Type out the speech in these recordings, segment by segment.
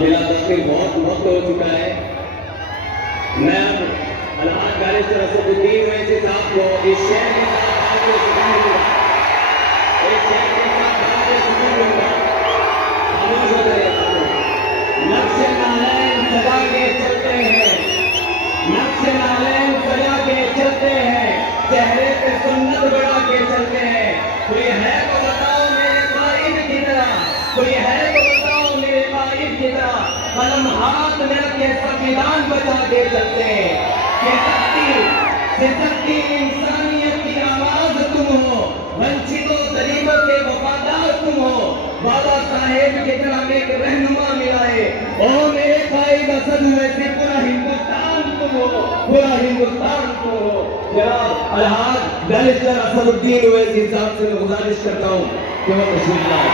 बिलादखिर बहुत वक्त हो चुका है। मैं अलहाज बैरिस्टर असदुद्दीन ओवैसी साहब को इस शहर के साथ आके सुकून दूंगा, इस शहर के साथ आके सुकून दूंगा। खामोश हो जाइए, नक्श नालैन सजा के चलते हैं, नक्श नालैन सजा के चलते हैं, चेहरे पे सुन्नत बढ़ा के चलते हैं। कोई है तो बताओ मेरे कायद की तरह, कोई है तो बताओ मेरे कायद की तरह, कलम हाथ में रखे संविधान बचा के चलते हैं। सिद्धि इंसानियत की आवाज तुम हो, वंचितों गरीबों के वफादार तुम हो, बाबा साहेब की तरह एक रहनुमा मिलाए। ओ मेरे कायद असद ओवैसी, पूरा हिंदुस्तान तुम हो, पूरा हिंदुस्तान तुम हो। जनाब अलहाज बैरिस्टर असदुद्दीन ओवैसी साहब से मैं गुजारिश करता हूँ कि वो तशरीफ लाए।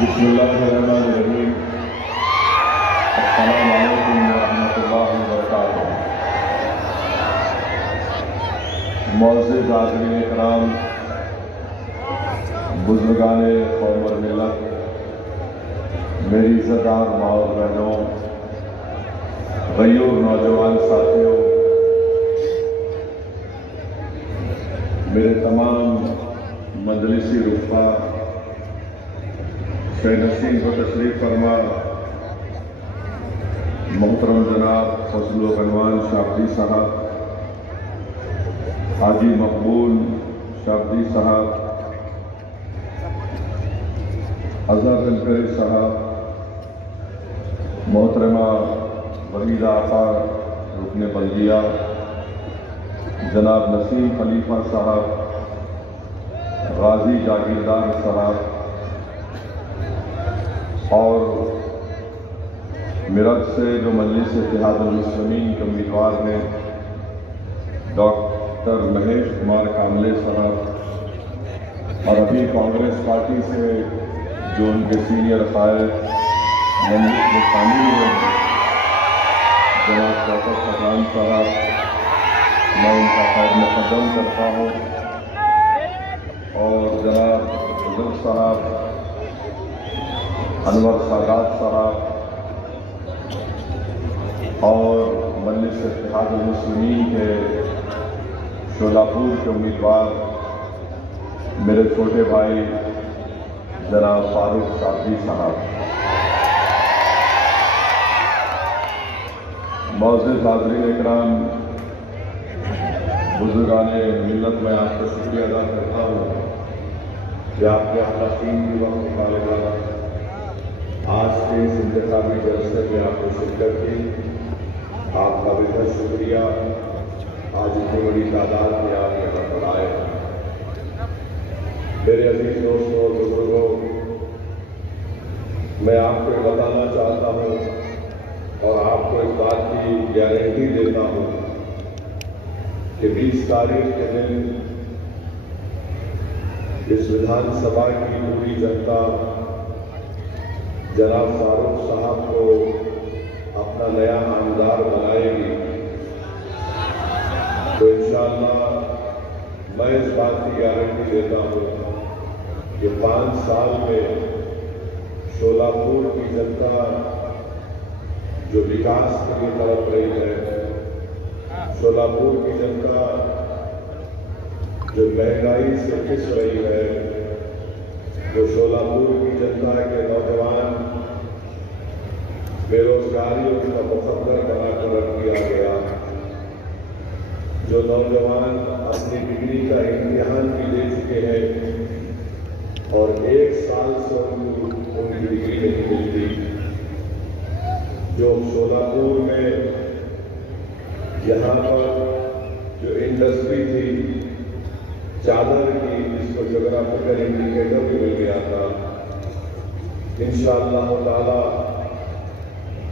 बिस्मिल्लाहिर्रहमानिर्रहीम। अस्सलामु अलैकुम वरहमतुल्लाहि वबरकातुहू। मुअज़्ज़िज़ हाज़िरीन इकराम, बुज़ुर्गाने कौम और मिल्लत, मेरी इज़्ज़तदार माँ और बहनों, गयूर नौजवान साथियों, मेरे तमाम मजलिसी रुफ़ा नसीम को तशरीफ फरमा मोहतरम जनाब फजल गनवान शाब्दी साहब, हाजी मकबूल शाब्दी साहब, अज़हर अलकरी साहब, मोहतरमा वहीदा आपा रुकने बल्दिया, जनाब नसीम खलीफा साहब, गाजी जागीरदार साहब और मेरठ से जो मजलिस इत्तेहादुल मुस्लिमीन के उम्मीदवार हैं डॉक्टर महेश कुमार कामले साहब, और अभी कांग्रेस पार्टी से जो उनके सीनियर कायद मजलिस में शामिल हुए हैं जनाब डॉक्टर फरहान साहब, मैं उनका खैर मुक़द्दम करता हूँ, और जनाब बुजुर्ग साहब अनवर सादात साहब और मजलिस इत्तेहादुल मुस्लिमीन के शोलापुर के उम्मीदवार मेरे छोटे भाई जनाब फारूक शाब्दी साहब, मुअज़्ज़िज़ हाज़िरीन इकराम, बुज़ुर्गाने मिल्लत, में आपका शुक्रिया अदा करता हूँ कि आपने अपना कीमती वक्त निकालेगा आज के इस इंतखाबी जलसे में आपने शिरकत की। आपका बेहद शुक्रिया। आज इतनी बड़ी तादाद में आप यहाँ पर आए। मेरे अजीज दोस्तों और बुजुर्गों, मैं आपको ये बताना चाहता हूँ और आपको इस बात की गारंटी देता हूँ कि 20 तारीख के दिन इस विधानसभा की पूरी जनता जनाब फारूक साहब को अपना नया आमदार बनाएगी। तो इंशाअल्लाह मैं इस बात की गारंटी देता हूँ कि 5 साल में शोलापुर की जनता जो विकास के लिए तड़प रही है, शोलापुर की जनता जो महंगाई से पिस रही है, जो शोलापुर की जनता के नौजवान बेरोजगारी का मुकद्दर बनाकर रख दिया गया, जो नौजवान अपनी डिग्री का इम्तिहान भी दे चुके हैं और 1 साल से उनकी डिग्री नहीं मिलती, जो शोलापुर में यहाँ पर जो इंडस्ट्री थी चादर की, जिसको जोग्राफिकल इंडिकेटर भी मिल गया था, इंशाअल्लाह ताला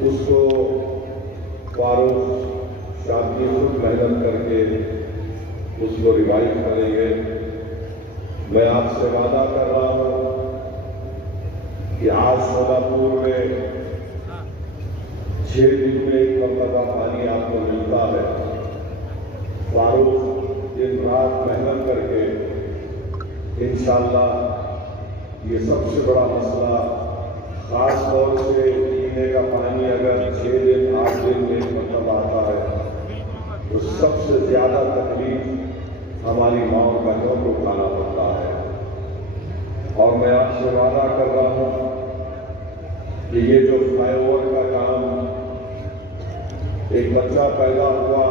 उसको फारूक शादी खुद मेहनत करके उसको रिवाइव करेंगे। मैं आपसे वादा कर रहा हूं कि आज सोलापुर में 6 दिन में एक कप का पानी आपको मिलता है। फारूक दिन रात मेहनत करके इंशाअल्लाह ये सबसे बड़ा मसला, खास तौर से पीने का पानी अगर 6 दिन 8 दिन में मतलब आता है तो सबसे ज्यादा तकलीफ हमारी माँ और बहनों को उठाना पड़ता है। और मैं आपसे वादा कर रहा हूं कि ये जो फ्लाईओवर का काम, एक बच्चा पैदा हुआ,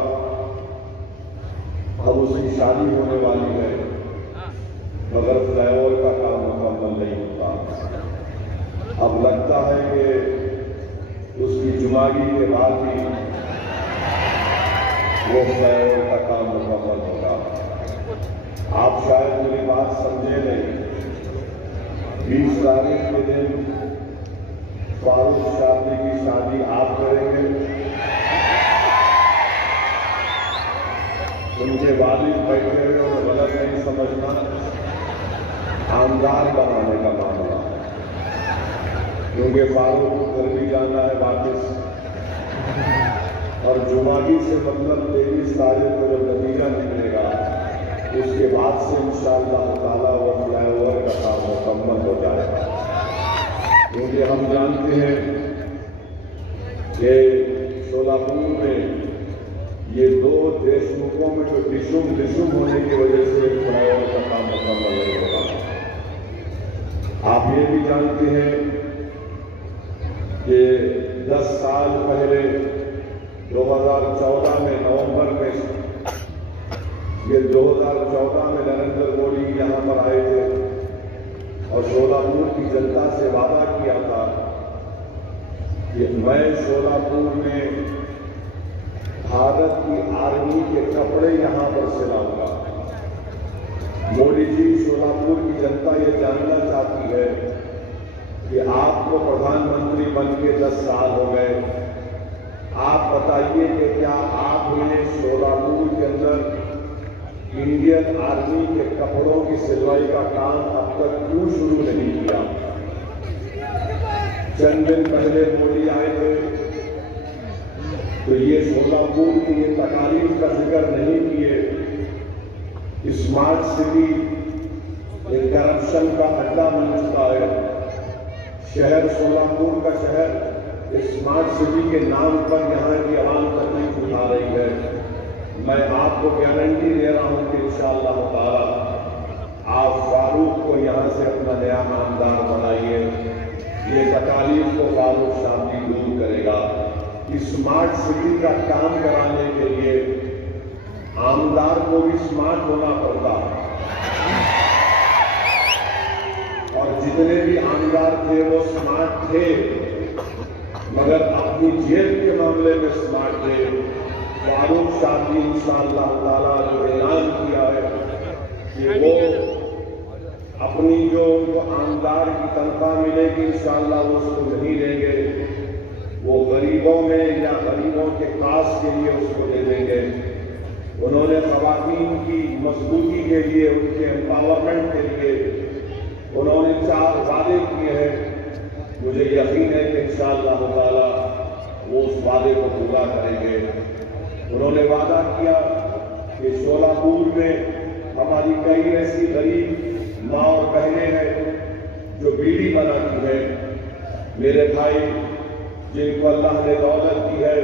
अब उसकी शादी होने वाली है, मगर फ्लाईओवर का काम मुकम्मल नहीं होता। अब लगता है कि उसकी जुमागी के बाद ही वो फ्लाईओवर का काम मुकम्मल होगा। आप शायद मेरी बात समझे नहीं। 20 तारीख के दिन फारूक शादी की शादी आप करेंगे, उनके वालिद बैठे हुए और गलत नहीं समझना, आमदार बनाने का मामला है, क्योंकि फारूक को घर भी जाना है वापस। और जुमागी से मतलब 23 तारीख को जब नतीजा निकलेगा उसके बाद से इंशाअल्लाह ताला वो फ्लाईओवर का काम मुकम्मल हो जाएगा। क्योंकि हम जानते हैं कि सोलापुर में ये 2 देशमुखों में जो दिशुम होने की वजह से फ्लाईओवर का काम मुकम्मल नहीं होगा। आप ये भी जानते हैं कि 10 साल पहले 2014 में नवंबर में ये 2014 में नरेंद्र मोदी यहां पर आए थे और सोलापुर की जनता से वादा किया था कि मैं सोलापुर में भारत की आर्मी के कपड़े यहां पर सिलाऊंगा। मोदी जी, सोलापुर की जनता ये जानना चाहती है कि आपको प्रधानमंत्री बन के 10 साल हो गए, आप बताइए कि क्या आपने सोलापुर के अंदर इंडियन आर्मी के कपड़ों की सिलवाई का काम अब तक क्यों शुरू नहीं किया? चंद दिन पहले मोदी आए थे तो ये सोलापुर की ये तकालीफ का जिक्र नहीं किए। स्मार्ट सिटी एक करप्शन का अड्डा बन चुका है। शहर सोलापुर का शहर स्मार्ट सिटी के नाम पर यहाँ की आवाम तकलीफ उठा रही है। मैं आपको गारंटी दे रहा हूं कि इंशाअल्लाह ताला आप फारूक को यहां से अपना नया आमदार बनाइए। ये तकालीफ को फारूक शादी दूर करेगा। स्मार्ट सिटी का काम कराने के लिए आमदार को भी स्मार्ट होना पड़ता है और जितने भी आमदार थे वो स्मार्ट थे, मगर अपनी जेब के मामले में स्मार्ट थे। फारूक शादी इंशाअल्लाह ताला जो ऐलान किया है कि वो अपनी जो उनको आमदार की तनख्वाह मिलेगी इंशाअल्लाह वो उसको नहीं देंगे, वो गरीबों में या गरीबों के कास के लिए उसको दे देंगे। उन्होंने खवातीन की मजबूती के लिए, उनके एम्पावरमेंट के लिए उन्होंने 4 वादे किए हैं। मुझे यकीन है कि इंशाअल्लाह ताला वो उस वादे को पूरा करेंगे। उन्होंने वादा किया कि सोलापुर में हमारी कई ऐसी गरीब माँ और बहनें हैं जो बीड़ी बनाती है। मेरे भाई, जिनको अल्लाह ने दौलत दी है,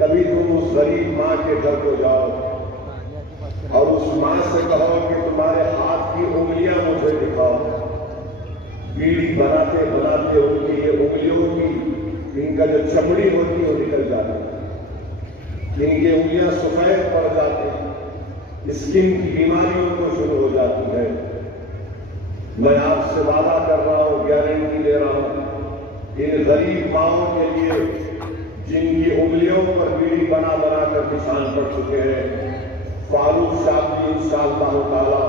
तभी तुम उस गरीब माँ के घर को जाओ और उस माँ से कहो कि तुम्हारे हाथ की उंगलियां मुझे दिखाओ। बीड़ी बनाते बनाते उनकी ये उंगलियों की, इनका जो चमड़ी होती है वो निकल जाती है, इनकी उंगलियां सफेद पड़ जाती, स्किन की बीमारियों को शुरू हो जाती है। मैं आपसे वादा कर रहा हूं, गारंटी दे रहा हूं, इन गरीब माओं के लिए जिनकी उंगलियों पर बीड़ी बना बनाकर निशान पड़ चुके हैं, फारूक शादी इंशाअल्लाह ताला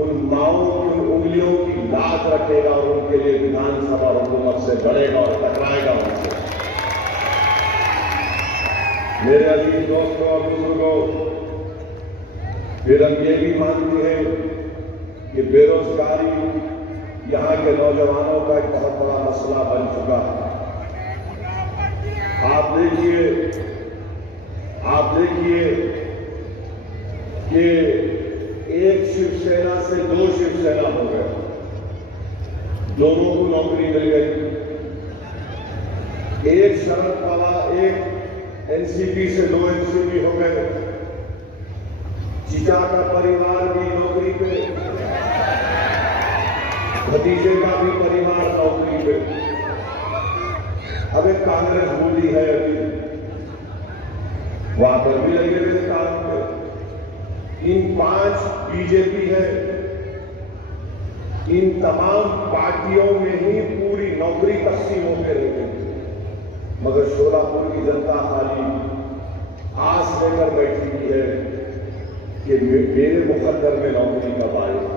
उन माओं की उन उंगलियों की लाज रखेगा और उनके लिए विधानसभा हुकूमत से लड़ेगा और टकराएगा उनसे। मेरे अजीज दोस्तों और बुजुर्गों, फिर हम ये भी मानते हैं कि बेरोजगारी यहाँ के नौजवानों का एक बहुत बड़ा मसला बन चुका है। आप देखिए कि एक शिवसेना से दो शिवसेना हो गए, दोनों को नौकरी मिल गई। एक शरद पवार, एक एनसीपी से दो एनसीपी हो गए। जीजा का परिवार भी नौकरी पे, भतीजे का भी परिवार नौकरी पे। अब एक कांग्रेस बूढ़ी है, अभी वहां पर भी लगे हुए काम पे। इन 5 बीजेपी है, इन तमाम पार्टियों में ही पूरी नौकरी तकसीम होकर रह गई। मगर शोलापुर की जनता खाली आस लेकर बैठी हुई है कि मेरे मुकद्दर में नौकरी कब आएगी।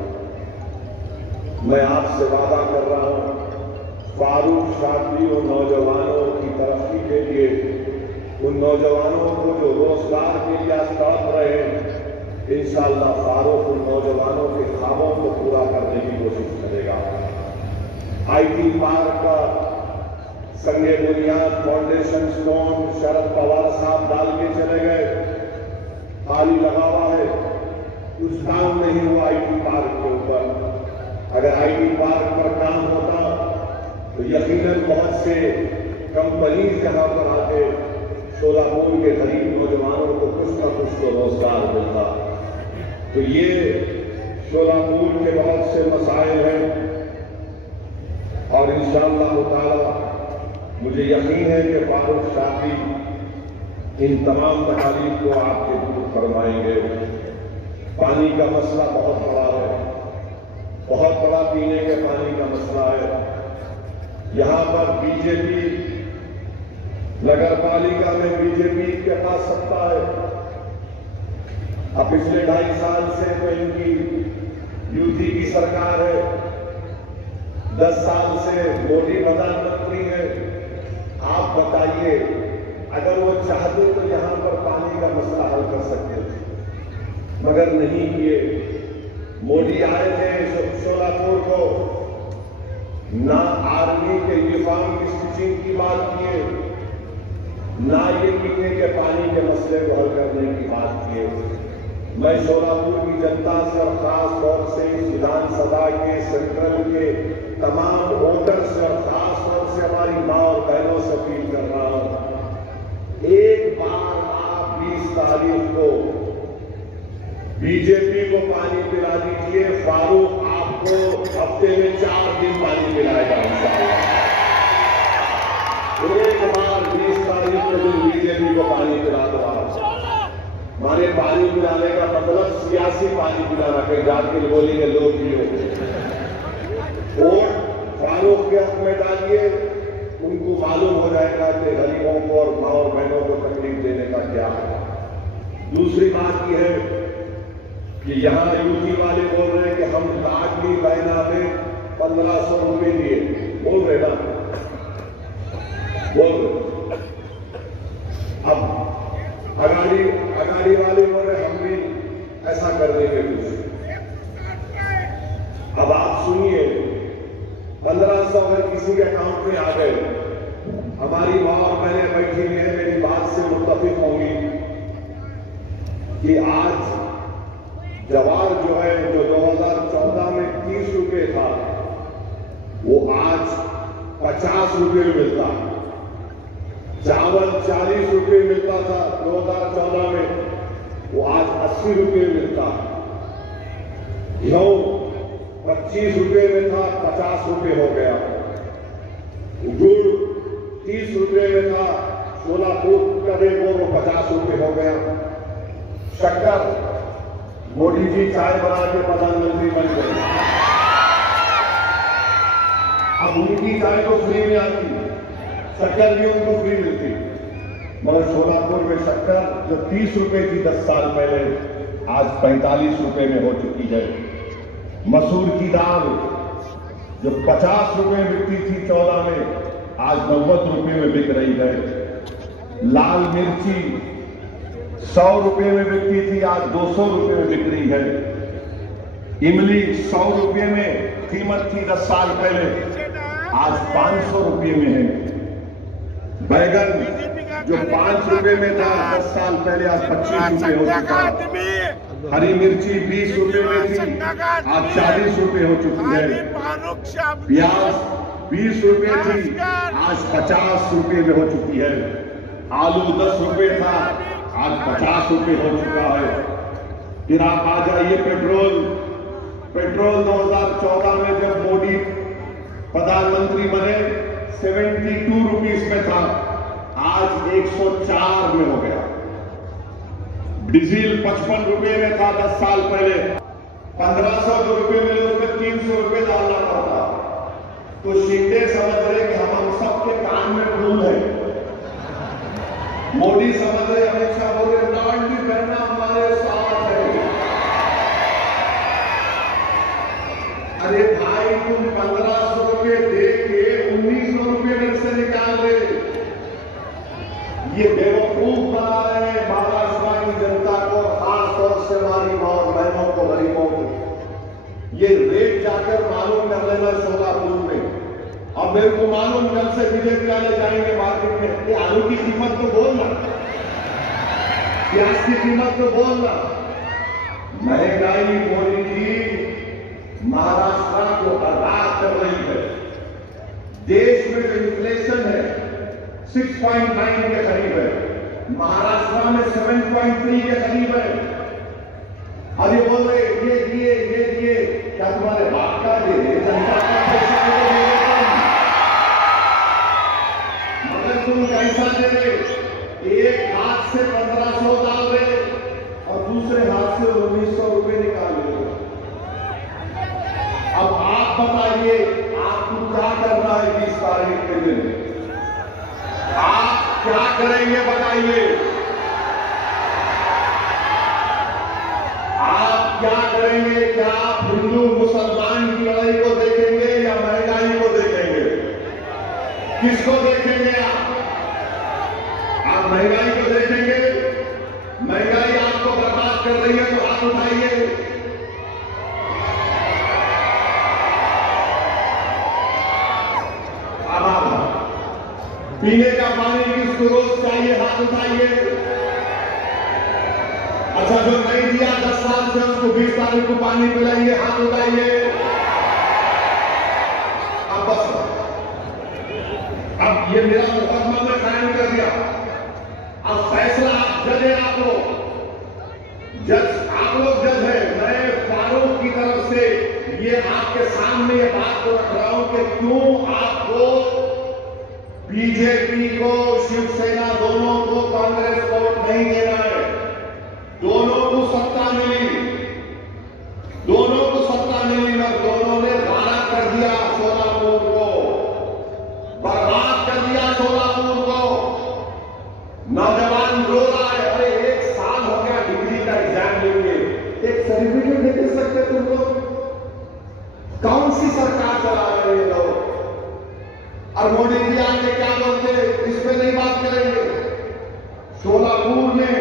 मैं आपसे वादा कर रहा हूं, फारूक शादी और नौजवानों की तरक्की के लिए, उन नौजवानों को जो रोजगार के लिए आज तड़प रहे हैं, इंशाअल्लाह फारूक उन नौजवानों के ख्वाबों को पूरा करने की कोशिश करेगा। आईटी पार्क का संगे बुनियाद फाउंडेशन स्टोन शरद पवार साहब डाल के चले गए, खाली लगा हुआ है, कुछ काम नहीं हुआ आईटी पार्क के ऊपर। अगर आईटी पार्क पर काम होता तो यकीनन बहुत से कंपनीज यहां पर आके शोलापुर के गरीब नौजवानों को कुछ न कुछ तो रोजगार मिलता। तो ये शोलापुर के बहुत से मसाइल हैं और इंशाअल्लाह ताला मुझे यकीन है कि फारूक शादी इन तमाम तकालीफ को आपके दूर फरमाएंगे। पानी का मसला बहुत बड़ा है, बहुत बड़ा पीने के पानी का मसला है। यहां पर बीजेपी, नगर पालिका में बीजेपी के पास सत्ता है। अब पिछले 2.5 साल से तो इनकी यूपी की सरकार है, 10 साल से मोदी प्रधानमंत्री है। आप बताइए, अगर वो चाहते तो यहां पर पानी का मसला हल कर सकते थे, मगर नहीं किए। मोदी आए थे शोलापुर को, ना आर्मी के यूनिफॉर्म की स्टिचिंग की बात किए, ना ये पीने के पानी के मसले को हल करने की बात किए। मैं शोलापुर की जनता से और खास तौर से विधानसभा के, सेंट्रल के तमाम वोटर्स और खास तौर से हमारी मां और बहनों से अपील कर रहा हूं, एक बार आप 20 तारीख को बीजेपी को पानी पिला दीजिए, फारूक आपको हफ्ते में 4 दिन पानी पिलाएगा। एक बार 20 तारीख को बीजेपी को पानी पिला दो आप। माने पानी पिलाने का मतलब सियासी पानी पिलाना, कहीं जाके बोली के लोग पियो। वोट फारूक के हक में डालिए, उनको मालूम हो जाएगा कि गरीबों को और माँ और बहनों को तकलीफ देने का क्या है। दूसरी बात यह है कि यहां यूपी वाले बोल रहे हैं कि हम लाडली बहना में 1500 रुपए दिए, बोल रहे ना, बोल रहे। अब अगाड़ी वाले बोल रहे हम भी ऐसा कर देंगे कुछ। अब आप सुनिए, 1500 अगर किसी के अकाउंट में आ गए, हमारी मां और बहनें बैठी हुई है, मेरी बात से मुत्तफिक होंगी कि आज जवार जो है, जो 2014 में 30 रुपए था, वो आज 50 रुपए मिलता है। चावल 40 रुपए मिलता था 2014 में, वो आज 80 रुपए मिलता है। गेहूं 25 रुपए में था, 50 रुपए हो गया। गुड़ 30 रुपए में था, शोलापुर का देखो वो 50 रुपए हो गया। शक्कर, मोदी जी चाय बना के प्रधानमंत्री बन गए, अब उनकी चाय तो फ्री में आती, शक्कर भी उनको फ्री मिलती। मगर शोलापुर में शक्कर जो 30 रुपए थी 10 साल पहले, आज 45 रुपए में हो चुकी है। मसूर की दाल जो 50 रुपए बिकती थी 14 में, आज 90 रुपए में बिक रही है। लाल मिर्ची 100 रुपए में बिकती थी, आज 200 रुपए में बिक रही है। इमली 100 रुपए में कीमत थी 10 साल पहले, आज 500 रुपए में है। बैगन जो 5 रुपए में था 10 साल पहले, आज 25 रुपए हो चुका है। हरी मिर्ची 20 रुपए में थी, आज 40 रुपए हो चुकी है। प्याज 20 रुपए थी, आज 50 रुपए में हो चुकी है। आलू 10 रुपए था, आज 50 रुपए हो चुका है। फिर आप आ जाइए पेट्रोल 2014 में जब मोदी प्रधानमंत्री बने 72 रुपीस में था, आज 104 में हो गया। डीजल 55 रुपए में था 10 साल पहले, 1500 रुपए में उसमें 300 रुपए डालना पड़ता। तो शिंदे समझ रहे कि हम सबके कान में फूल है। मोदी समझ रहे, अमित शाह बोल रहे लॉन्ड भी करना हमारे साथ है। अरे भाई तुम 1500 रुपए दे के 1900 रुपए में से निकाल रहे, ये बेवकूफ बना रहे हैं महाराष्ट्र की जनता को, खासतौर से हमारी मां बहनों को, गरीबों को। ये रेट जाकर मालूम कर लेना सोलापुर में। अब मेरे को मालूम कल से बीजेपी वाले जाएंगे मार्केट में, ये आलू की कीमत तो बोलना, प्याज की कीमत तो बोलना। महंगाई मोदी जी महाराष्ट्र को बर्बाद कर रही है। देश में जो इन्फ्लेशन है 6.9 के करीब है, महाराष्ट्र में 7.3 के करीब है। अब ये बोल रहे ये दिए, क्या तुम्हारे बाप का दे रहे, जनता का पैसा दे रहे, मगर तुम कैसा दे रहे? एक हाथ से 1500 डाल रहे और दूसरे हाथ से 1900 रुपए निकाल रहे। अब आप बताइए आपको क्या करना है 20 तारीख के दिन? आप क्या करेंगे बताइए? आप क्या करेंगे? क्या आप हिंदू मुसलमान की लड़ाई को देखेंगे या महंगाई को देखेंगे? किसको देखेंगे आप? आप महंगाई को देखेंगे? महंगाई आपको बर्बाद कर रही है तो हाथ उठाइए। पीने का पानी किसको रोज चाहिए, हाथ उठाइए। अच्छा जो नहीं दिया 10 साल से उसको 20 तारीख को पानी पिलाइए, हाथ उठाइए। अब बस, अब ये मेरा मुकदमा में कायम कर दिया। अब फैसला आप जज है, आप लोग जज है। मैं फारूक की तरफ से ये आपके सामने ये बात को रख रहा हूं कि क्यों आपको बीजेपी को, शिवसेना दोनों को, कांग्रेस को नहीं देना है। दोनों को सत्ता मिली, मगर दोनों ने राणा कर दिया सोलापुर को, बर्बाद कर दिया सोलापुर को। नौजवान रो रहा है, अरे 1 साल हो गया डिग्री का एग्जाम लेके, एक सर्टिफिकेट नहीं दे सकते तुम लोग? कौन सी सरकार चला रहे हैं लोग? और मोदी जी आके क्या बोलते, इस पे नहीं बात करेंगे। सोलापुर में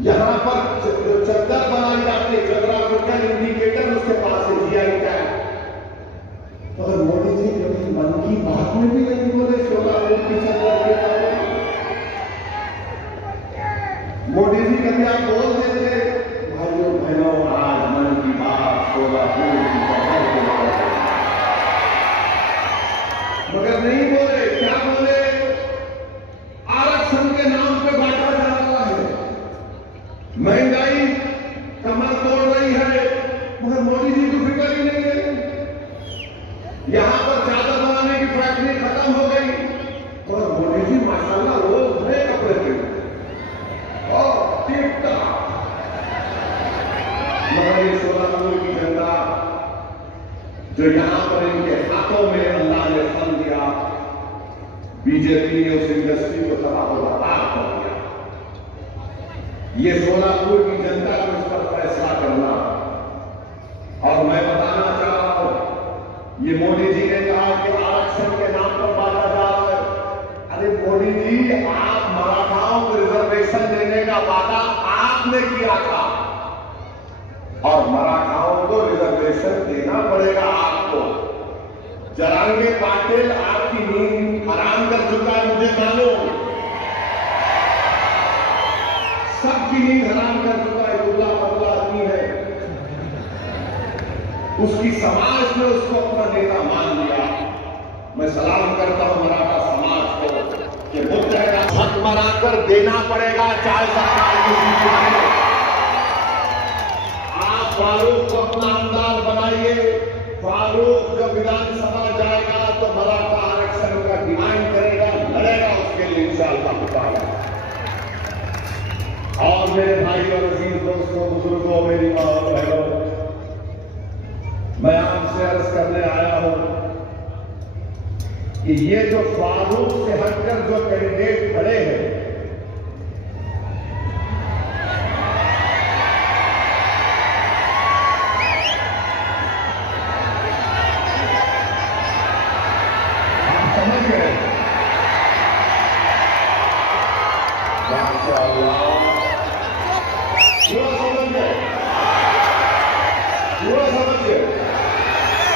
यहां पर जो चद्दर बनाई जाती है, जोग्राफिकल इंडिकेटर उसके पास है, जीआई टैग। मगर मोदी जी कभी मन की बात में भी नहीं बोले सोलापुर की चद्दर के बारे में। मोदी जी कभी आप बोल देते भाइयों बहनों आज मन की बात सोलापुर की चद्दर के बारे में, मगर नहीं बोले। क्या बोले? आरक्षण के नाम पे बांटा जा रहा है, महंगाई कमर तोड़ रही है, मगर मोदी जी को फिक्र ही नहीं है। यहां पर चादर बनाने की फैक्ट्री खत्म हो गई और मोदी जी माशाल्लाह रोज नए कपड़े पहनते और टिप-टाप। मगर ये सोलापुर की जनता जो यहां पर इनके हाथों में अल्लाह ने फल दिया, बीजेपी ने उस इंडस्ट्री को तबाह बर्बाद कर दिया। ये सोलापुर की जनता को इस पर फैसला करना। और मैं बताना चाह रहा हूं, ये मोदी जी ने कहा कि आरक्षण के नाम पर बांटा जा रहा है। अरे मोदी जी, आप मराठाओं को रिजर्वेशन देने आपने किया था और मराठाओं को रिजर्वेशन देना पड़ेगा आपको। जरांगे पाटिल आपकी नींद हराम कर चुका है, मुझे मालूम, सबकी नींद हराम कर चुका है। दुबला पतला आदमी है, उसकी समाज ने उसको अपना नेता मान लिया। मैं सलाम करता हूं मराठा समाज को कि मुद्दा हक मनाकर देना पड़ेगा, चाहे सरकार किसी की है। आप फारूक को अपना आमदार बनाइए। फारूक जब विधानसभा जाएगा तो मराठा आरक्षण का डिमांड करेगा, लड़ेगा उसके लिए इंशाअल्लाह ताला। और मेरे भाई और अजीज दोस्तों, बुजुर्गों, मेरी मां और बहनों, मैं आपसे अर्ज करने आया हूं कि ये जो फारूक से हटकर जो कैंडिडेट खड़े हैं, आप समझ गए? माशाअल्लाह, पूरा समझ गए, पूरा समझ गए।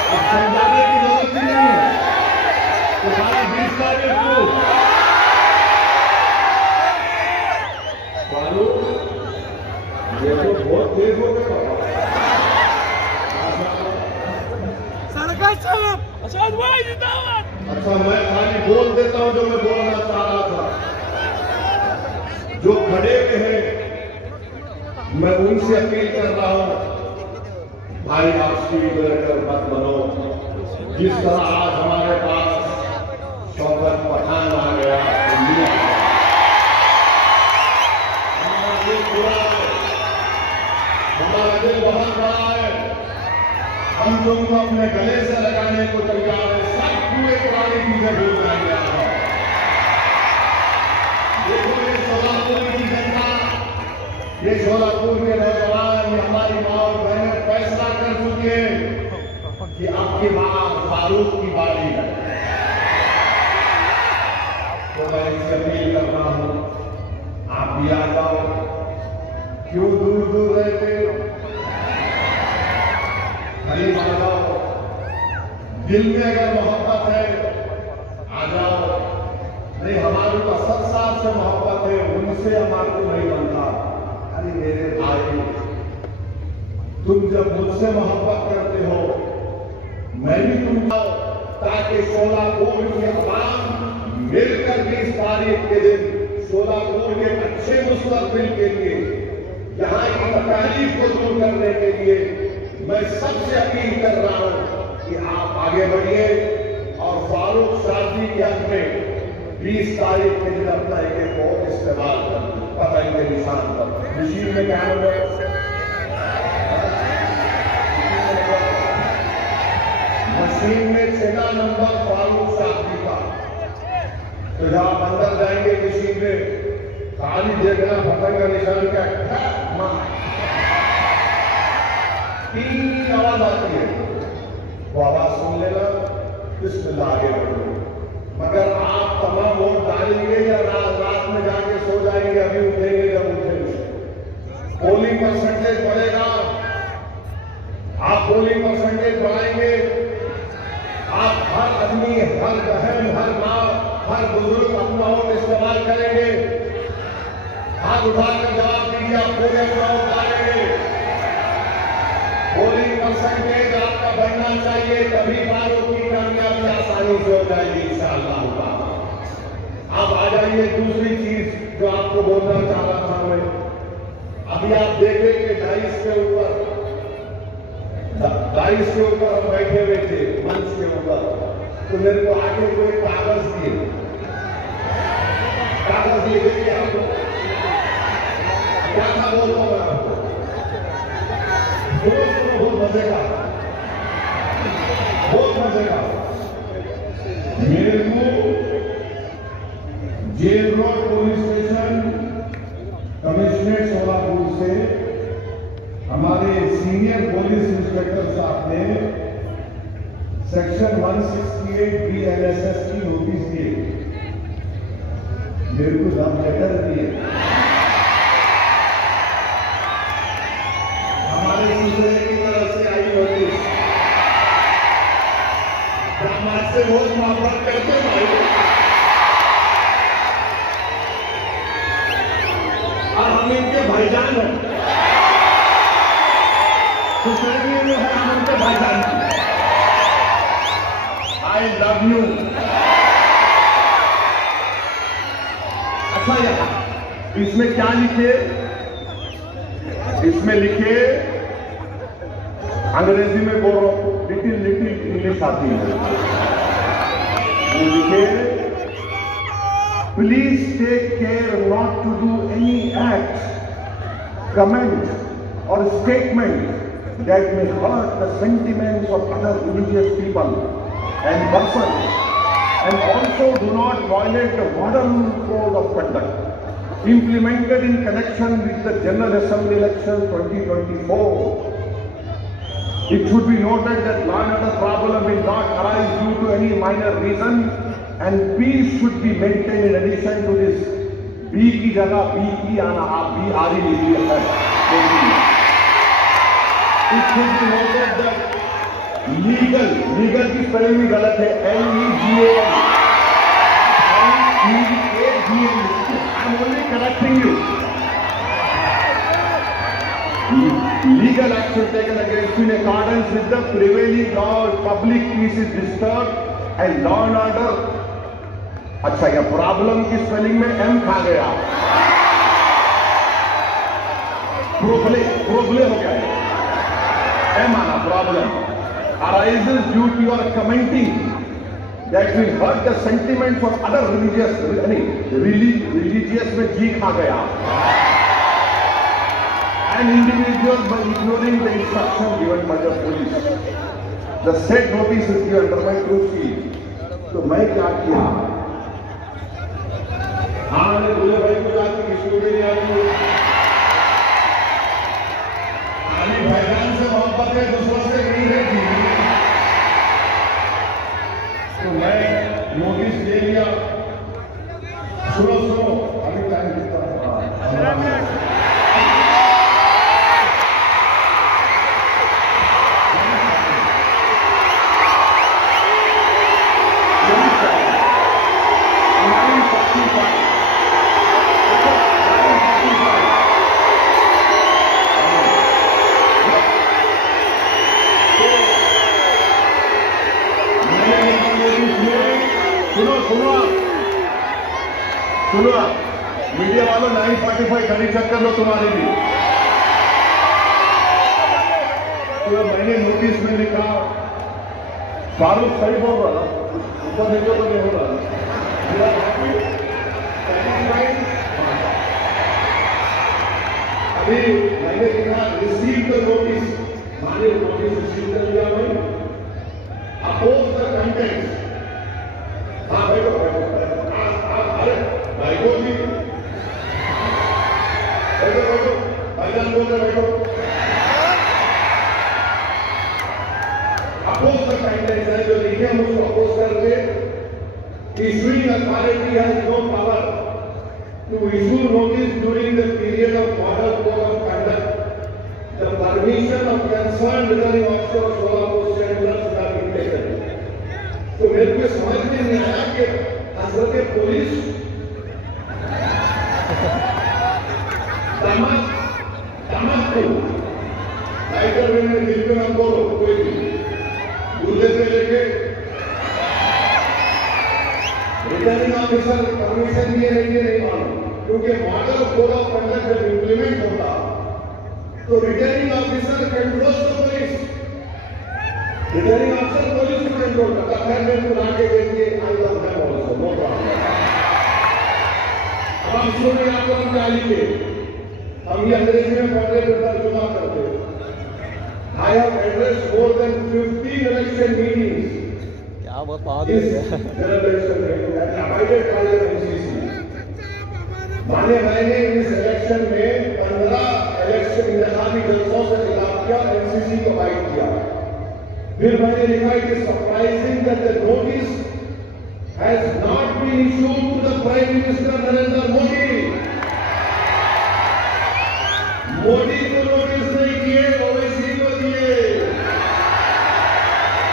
अब समझाने की जरूरत ही नहीं है। तुम्हारी 20 तारीख को फारूक, ये तो बहुत तेज हो गए बाबा। अच्छा, मैं खाली बोल देता हूं जो मैं बोलना चाह रहा था। जो खड़े हुए हैं मैं उनसे अपील कर रहा हूं, भाई आप सीढ़ी मत बनो। जिस तरह आज हमारे पास शौकत पठान आ गया, हमारा दिल बुरा है, हमारा दिल बहुत बड़ा है, हम तुमको अपने गले से लगाने को तैयार है। सब पूरे पुरानी चीजें भूल जाएंगे। देखो ये सोलापुर की जनता, ये सोलापुर के नौजवान, ये हमारी माँ और बहनें फैसला कर चुकी है कि आपकी मां फारूक की बारी है। तो मैं इससे अपील कर रहा हूं, आप भी आ जाओ। क्यों दूर दूर रहते हो? करीब आ जाओ। दिल में अगर मोहब्बत है आ जाओ। नहीं, हमारे को सब साथ से मोहब्बत है, उनसे हमारे को नहीं बनता। अरे मेरे भाई, तुम जब मुझसे मोहब्बत करते हो, मैं भी तुम, ताकि सोलापुर की आवाम मिलकर 20 तारीख के दिन सोलापुर के अच्छे मुस्तकबिल के लिए, यहाँ की तकलीफ को दूर करने के लिए मैं सबसे अपील कर रहा हूं कि आप आगे बढ़िए और फारूक साहब के हक में 20 तारीख के दिन अपना एक वोट इस्तेमाल कर, पता के निशान पर। मशीन में क्या होगा? मशीन में 6 नंबर फारूक साहब का। तो जब आप अंदर जाएंगे मशीन में, खाली देखना पतंग का निशान क्या तीन आवाज आती है, वो आवाज सुन लेना, बिस्मिल्लाह आगे बढ़ो। मगर आप तमाम वोट डालेंगे या रात में जाके सो जाएंगे, अभी उठेंगे जब उठेंगे। पोलिंग परसेंटेज बढ़ेगा, आप पोलिंग परसेंटेज बढ़ाएंगे। आप हर आदमी, हर बहन, हर माँ, हर बुजुर्ग अपना वोट इस्तेमाल करेंगे। हाथ उठाकर जवाब दीजिए, आप पूरे अपना वोट डालेंगे। पोलिंग परसेंटेज आपका बढ़ना चाहिए, तभी फारूक की कामयाबी आसानी से हो जाएगी इंशाअल्लाह। आप आ जाइए। दूसरी चीज जो आपको बोलना चाह रहा था मैं, अभी आप देखेंगे 250 के ऊपर हम बैठे हुए थे मंच के ऊपर, तो मेरे को आगे कोई कागज दिए, देखिए आपको क्या था बोल रहा हूं आपको, बहुत मजे का, बहुत मजे का। मेरे को jail road police station commissionerate Solapur से हमारे सीनियर पुलिस इंस्पेक्टर साहब ने सेक्शन 168 BNSS की नोटिस दिए, मेरे को लव लेटर दिए। भाईजान है, तो सर्दियों में हम उनके भाईजान की। I love you. अच्छा यार, इसमें क्या लिखे? इसमें लिखे, अंग्रेजी में बोल रहा हूं, लिटिल लिटिल इंग्लिश आती है। लिखे, please take care not to do any act, comment और statement that may hurt the sentiments of other religious people and persons, and also do not violate the model code of conduct implemented in connection with the General Assembly election 2024. It should be noted that law and order problem will not arise due to any minor reason, and peace should be maintained in addition to this. B की जगह B की आना, आप B आ रही लिखी है। It should be noted that legal की spelling भी गलत है, LEGAL, LEGAL। I'm only correcting you. Legal action taken against you in accordance with the prevailing law, public peace is disturbed and law and order। अच्छा, यह problem की spelling में M खा गया, प्रोब्लेम हो गया है, M आना problem. Arises due to your commenting that will hurt the sentiments of other religious में जी खा गया, and individuals by ignoring the instruction given by the police. The said notice is given under my proofread. तो मैं क्या किया? हाँ, मैंने बोले भाई को आज किसको भी नहीं आई, खाली भाईजान से मोहब्बत है, दूसरों से नहीं है जी। तो मैं नोटिस ले लिया। सुनो, अभी टाइम कितना है? सुनो, मीडिया वालों 9:45 घड़ी चेक कर लो तुम्हारे लिए। तो मैंने नोटिस में लिखा, फारूक सही बोल रहा था, ऊपर देखो तो नहीं हो रहा। अभी मैंने लिखा रिसीव द नोटिस, मैंने नोटिस रिसीव कर लिया। मैं अपोज द कंटेंट। हाँ बैठो, बैठो जी, बैठो, भाईजान बोल रहे बैठो। अपोज द कंटेंट है जो लिखे, हम उसको अपोज करके issuing authority has no power to issue notice during the period of model code of conduct. The permission of concerned returning officer of Solapur Central should have been taken. तो मेरे को समझ में नहीं आया कि हजरत पुलिस को लाइटर में दिल में हम बोलो कोई भी दूल्हे से लेके रिटर्निंग ऑफिसर परमिशन दिए नहीं मालूम, क्योंकि मॉडल कोड ऑफ कंडक्ट जब इंप्लीमेंट होता तो returning officer controls the police, returning officer police को कंट्रोल करता। खैर मेरे को लाके देखिए, I love them also, no problem. अब हम सुनिए, आपको हम क्या लिखे, हम ये अंग्रेजी में पढ़ रहे थे, तर्जुमा करते। I have addressed more than 50 election meetings. क्या बहुत पावर दे रहे हैं। general election meeting and abided by the MCC. माने मैंने इस इलेक्शन में 15 इलेक्शन इंतखाबी जलसों से खिलाफ किया, MCC को अबाइड किया। फिर मैंने लिखा, it is surprising that the notice has not been issued to the Prime Minister Narendra Modi. Modi को नोटिस नहीं किए, ओवैसी को दिए।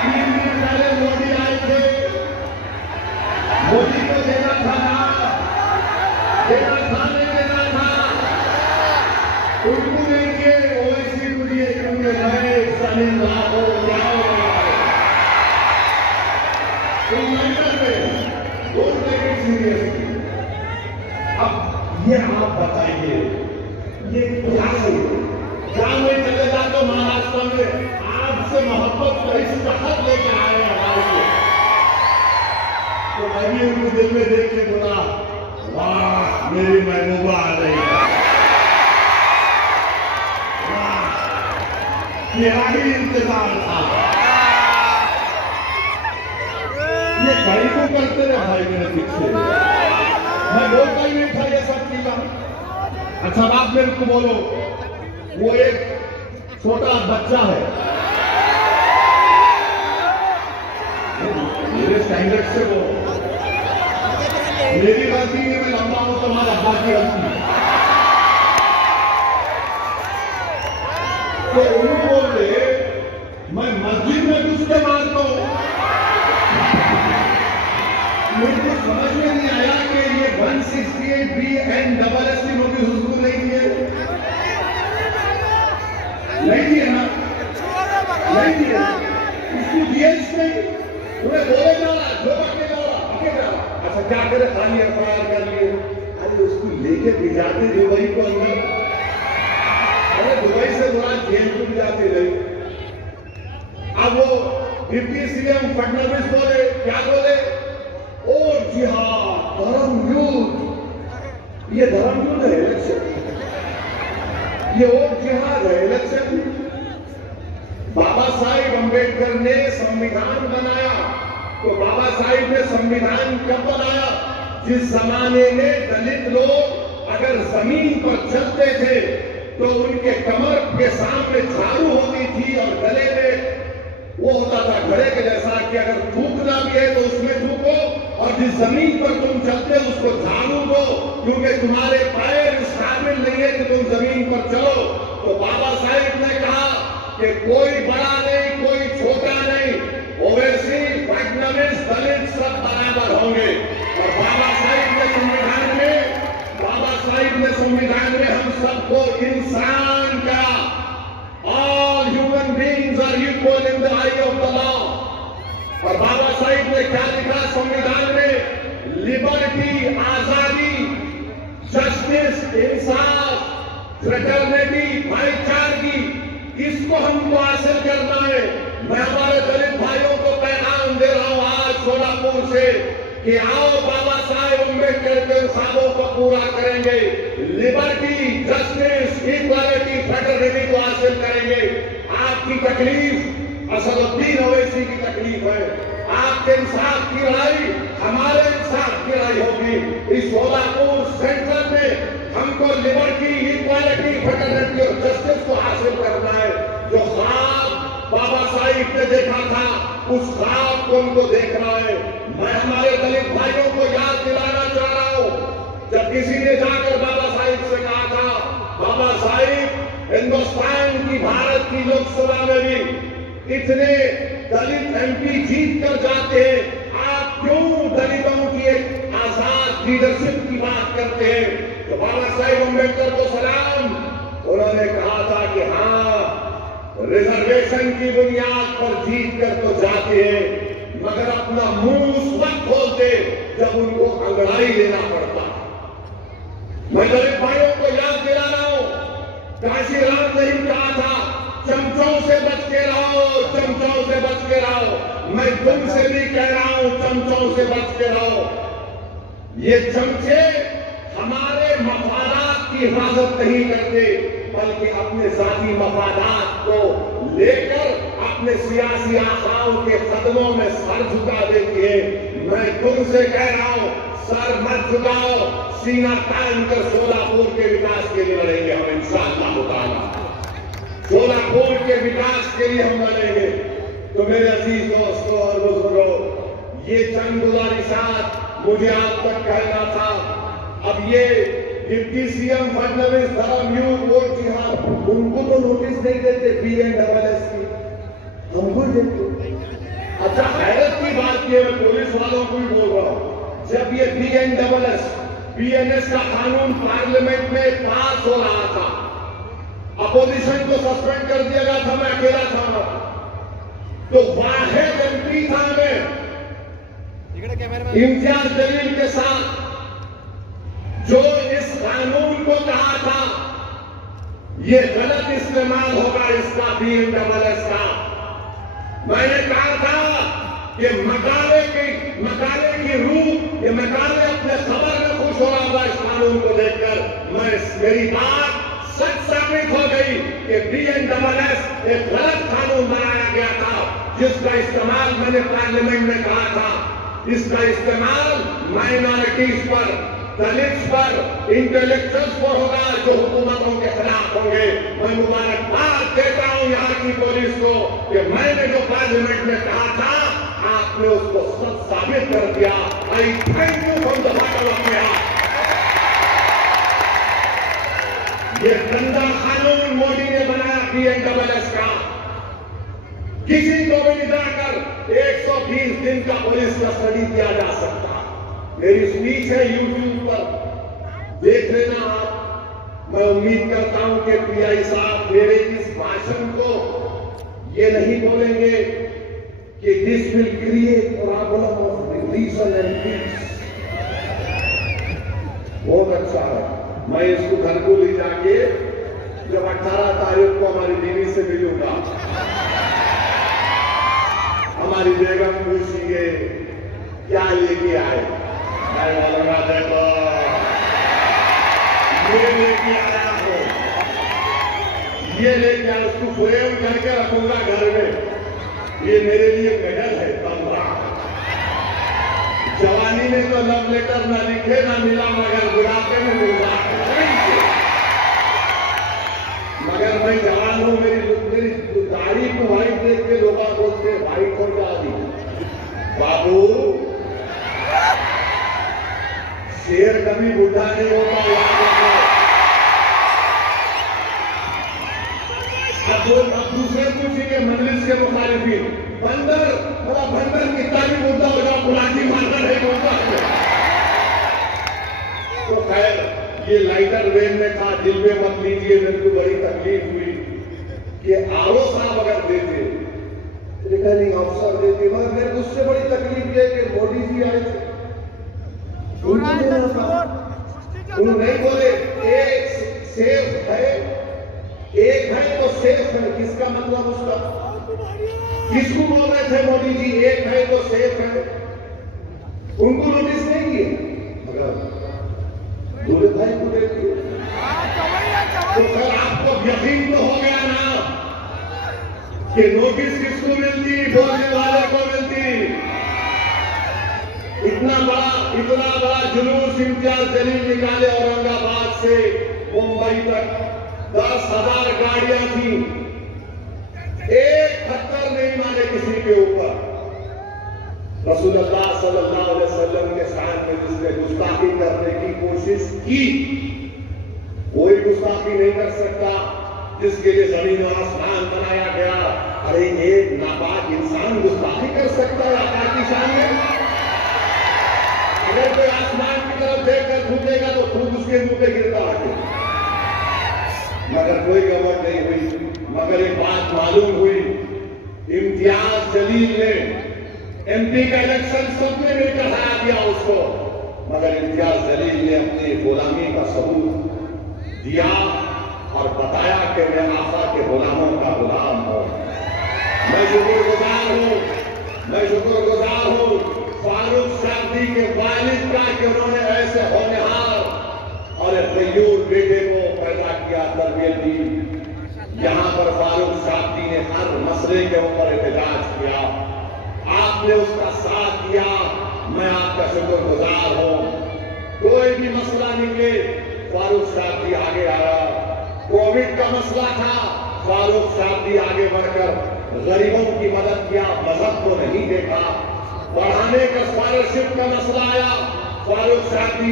3 दिन पहले मोदी आए थे, मोदी को देना था, नहीं देना था। अब ये आप बताइए, ये क्या है? क्या मैं चले जाता हूं महाराष्ट्र में, आपसे मोहब्बत का इस शहर लेके आए हमारे लिए, तो मैं भी उनको दिल में देख के बोला, वाह मेरी महबूबा आ रही है, वाह मेरा ही इंतजार था। ये कहीं को करते रहे भाई मेरे पीछे, मैं बोलता ही नहीं था ये सब चीजें। अच्छा बात मेरे को बोलो, वो एक छोटा बच्चा है, मेरे स्टैंडर्ड से वो, मेरी गलती नहीं, मैं लंबा हूं तो हमारा अब्बा की गलती है। तो उनको बोले मैं मस्जिद में घुस के मारता हूं, मुझे समझ में नहीं आया कि ये 168 BNSS की नोटिस उसको नहीं दिए, नहीं दिए ना, नहीं दिए, उसको दिए इसने, उन्हें बोले जाना जो बच्चे जाओ। अच्छा क्या करे, खाली FIR कर लिए, अरे उसको लेके भिजाते दुबई को अंदर, अरे दुबई से बुरा जेल को भी जाते रहे। अब वो डिप्टी CM फडणवीस बोले, क्या बोले, ओ जिहाद धर्मयुद्ध, ये धर्मयुद्ध है इलेक्शन, ये और जिहाद है इलेक्शन। बाबा साहिब अंबेडकर ने संविधान बनाया, तो बाबा साहिब ने संविधान कब बनाया, जिस जमाने में दलित लोग अगर जमीन पर चलते थे तो उनके कमर के सामने झाड़ू होती थी और गले में वो होता था घड़े के जैसा कि अगर थूकना भी है तो उसमें थूको, और जिस जमीन पर तुम चलते हो उसको झाड़ू दो, क्योंकि तुम्हारे पैर इस काबिल नहीं है कि तुम जमीन पर चलो। तो बाबा साहिब ने कहा कि कोई बड़ा नहीं, कोई छोटा नहीं, ओवैसी फडणवीस दलित सब बराबर होंगे। और बाबा साहिब ने संविधान में हम सबको इंसान का, all human beings are equal in the eye of the law. और बाबा साहिब ने क्या लिखा संविधान में, लिबर्टी, आजादी, जस्टिस, इंसाफ, फ्रेटर्निटी, भाईचारगी, इसको हमको हासिल करना है। मैं हमारे दलित भाइयों को पैगाम दे रहा हूं आज सोलापुर से कि आओ बाबा साहेब अम्बेडकर के ख्वाबों को पूरा करेंगे, लिबर्टी, जस्टिस, इक्वालिटी, फ्रेटर्निटी को हासिल करेंगे। आपकी तकलीफ असदुद्दीन ओवैसी की तकलीफ है, आपके इंसाफ की लड़ाई हमारे इंसाफ की लड़ाई होगी। इस सोलापुर सेंट्रल में हमको लिबर्टी, इक्वालिटी, फ्रेटर्निटी और जस्टिस को हासिल करना है। जो ख्वाब बाबा साहिब ने देखा था उस ख्वाब को हमको देखना है। मैं हमारे दलित भाइयों को याद दिलाना चाह रहा हूं, जब किसी ने जाकर बाबा साहिब से कहा था, बाबा साहिब हिंदुस्तान की, भारत की लोकसभा में भी इतने दलित MP जीत कर जाते हैं, आप क्यों दलितों की एक आजाद लीडरशिप की बात करते हैं? तो बाबा साहिब अम्बेडकर को सलाम, उन्होंने कहा था कि हाँ रिजर्वेशन की बुनियाद पर जीत कर तो जाते हैं, मगर अपना मुंह उस वक्त खोलते जब उनको अंगड़ाई लेना पड़ता। मैं दलित भाइयों को याद दिला रहा हूं, काशीराम ने ही कहा था, चमचों से बच के रहो, चमचों से बच के रहो। मैं तुमसे भी कह रहा हूं, चमचों से बच के रहो। ये चमचे हमारे मफादात की हिफाजत नहीं करते, बल्कि अपने जाती मफादात को लेकर अपने सियासी आशाओं के कदमों में सर झुका देती है। मैं तुमसे कह रहा हूं, सर मत झुकाओ, सीना कायम कर सोलापुर के विकास के लिए लड़ेंगे हम इंशाअल्लाह ताला। सोलापुर के विकास के लिए हम लड़ेंगे। तो मेरे अजीज दोस्तों और बुजुर्गों, ये चंद गुजारिशात मुझे आप तक कहना था। अब ये डिप्टी CM फडणवीस धर्मयुद्ध वोट जिहाद, उनको तो नोटिस नहीं देते BNSS की, हमको देते। अच्छा हैरत की बात की है, मैं पुलिस वालों को भी बोल रहा हूं, जब ये BNS का कानून पार्लियामेंट में पास हो रहा था, अपोजिशन को सस्पेंड कर दिया गया था, मैं अकेला था, तो वाहिद MP था मैं इम्तियाज जलील के साथ जो इस कानून को कहा था ये गलत इस्तेमाल होगा इसका BNSS का। मैंने कहा था कि मकाले की रूह, ये मकाले अपने खबर में खुश हो रहा था इस कानून को देखकर। मेरी बात सच साबित हो गई कि BNSS एक गलत कानून बनाया गया था, जिसका इस्तेमाल मैंने पार्लियामेंट में कहा था, इसका इस्तेमाल माइनॉरिटीज पर, दलित पर, इंटेलेक्चुअल्स पर होगा जो हुकूमतों के खिलाफ होंगे। मैं मुबारकबाद देता हूं यहाँ की पुलिस को कि मैंने जो पार्लियामेंट में कहा था आपने उसको सच साबित कर दिया। आई thank you from the bottom of my heart. ये गंदा कानून मोदी ने बनाया BNSS का। किसी को भी जाकर 120 दिन का पुलिस कस्टडी किया जा सकता। मेरी स्पीच है YouTube पर, देख लेना आप। मैं उम्मीद करता हूं कि PI साहब मेरे इस भाषण को ये नहीं बोलेंगे कि this will create problem of religion and peace. बहुत अच्छा है। मैं इसको घर को ले जाके जब 18 तारीख को हमारी बीवी से मिलूंगा, हमारी बेगम पूछिए क्या लेके आए, मैं बोलूंगा देखो ये लेके आया हो, ये लेके आया। उसको फ्रेम करके रखूंगा घर में। ये मेरे लिए मेडल है, तमगा। जवानी में तो लव लेटर ना लिखे ना मिला, मगर बुढ़ापे में मिलता है। मगर मैं जवान हूं, मेरी दाढ़ी को व्हाइट देख के लोग बोलते हैं व्हाइट हो जाती। बाबू शेर कभी बूढ़ा नहीं होता, याद रखो। अब दूसरे पूछेंगे मजलिस के मुखालिफिन, बंदर बड़ा बंदर कितना भी मुद्दा हो जाओ गुलाटी मारना नहीं बोलता है। तो खैर ये लाइटर वेन में था, दिल में मत लीजिए। मेरे को बड़ी तकलीफ हुई कि आरो साहब अगर देते, रिटर्निंग ऑफिसर देते, मगर मेरे को उससे बड़ी तकलीफ ये कि मोदी जी आए थे, उन्होंने नहीं बोले एक सेफ है, एक है तो सेफ है। किसका मतलब उसका, किसको बोल रहे थे मोदी जी एक है तो सेफ है? उनको नोटिस नहीं किए, मगर दूल्हे भाई को दे दिए। तो कल आपको यकीन तो हो गया ना कि नोटिस किसको मिलती, बोलने वाले को मिलती। इतना बड़ा जुलूस इम्तियाज जलील निकाले औरंगाबाद से मुंबई तक, 10,000 गाड़ियां थी, एक पत्थर नहीं मारे किसी के ऊपर। रसूलुल्लाह सल्लल्लाहु अलैहि वसल्लम के शान में जिसने गुस्ताखी करने की कोशिश की, कोई गुस्ताखी नहीं कर सकता जिसके लिए जमीन और आसमान बनाया गया। अरे एक नापाक इंसान गुस्ताखी कर सकता है आका की शान में? अगर कोई आसमान की तरफ देखकर थूकेगा तो थूक उसके मुंह पे गिरता है। मगर कोई गड़बड़ नहीं हुई। मगर एक बात मालूम हुई, इम्तियाज जलील ने MP का इलेक्शन सबने मिलकर हरा दिया उसको, मगर इम्तियाज जलील ने अपनी गुलामी का सबूत दिया और बताया कि मैं आका के गुलामों का गुलाम हूं। मैं शुक्रगुजार हूं फारूक साहब के वालिद का कि उन्होंने ऐसे होनहार और गयूर बेटे को पैदा किया, तरबियत दी। यहां पर फारूक साहब ने हर मसले के ऊपर एहतजाज किया, आपने उसका साथ दिया। मैं आपका शुक्रगुजार हूं। कोई भी मसला निकले फारूक साहब भी आगे आया। कोविड का मसला था, फारूक साहब भी आगे बढ़कर गरीबों की मदद किया, मजहब को नहीं देखा। बढ़ाने का स्कॉलरशिप का मसला आया, फारूक साहब ने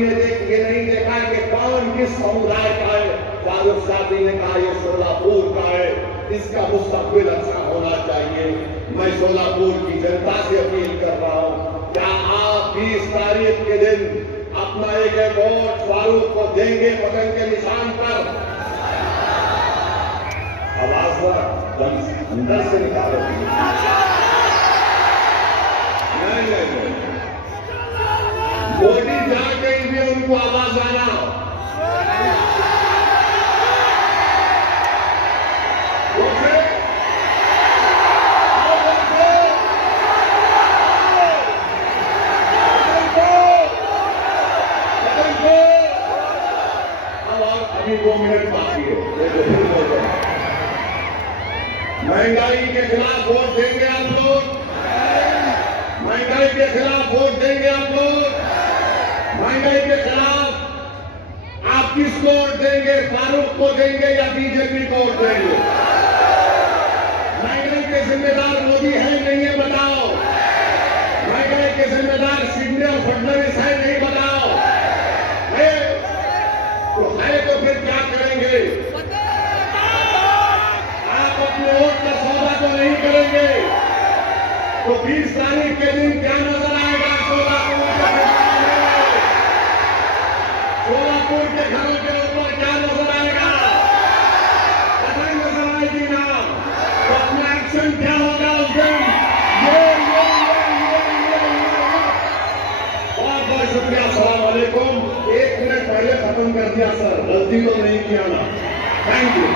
ये नहीं देखा कि कौन किस समुदाय का है। फारूक साहब ने कहा ये सोलापुर का है, इसका मुस्तकबिल अच्छा होना चाहिए। मैं सोलापुर की जनता से अपील कर रहा हूं, क्या आप 20 तारीख के दिन अपना एक वोट फारूक को देंगे पतंग के निशान पर? आवाज अंदर से निकालो। नहीं मोदी जा कहीं भी उनको को आवाज आना। अभी 2 मिनट बाकी है। महंगाई के खिलाफ वोट देंगे आप लोग, महंगाई के खिलाफ वोट देंगे आप लोग। महंगाई के खिलाफ आप किसको वोट देंगे? फारूक को देंगे या बीजेपी को वोट देंगे? महंगाई के जिम्मेदार मोदी है नहीं है बताओ? महंगाई के जिम्मेदार शिंदे और फडणवीस है नहीं बताओ? है तो फिर क्या करेंगे? आप अपने वोट का सौदा तो नहीं करेंगे तो 20 तारीख के दिन क्या नजर आएगा? सोलापुर के घरों के ऊपर क्या नजर आएगा? कतई नजर आएगी ना? तो अपना एक्शन क्या होगा उस दिन? बहुत बहुत शुक्रिया। अस्सलाम वालेकुम। 1 मिनट पहले खत्म कर दिया सर, गलती तो नहीं किया ना। Thank you.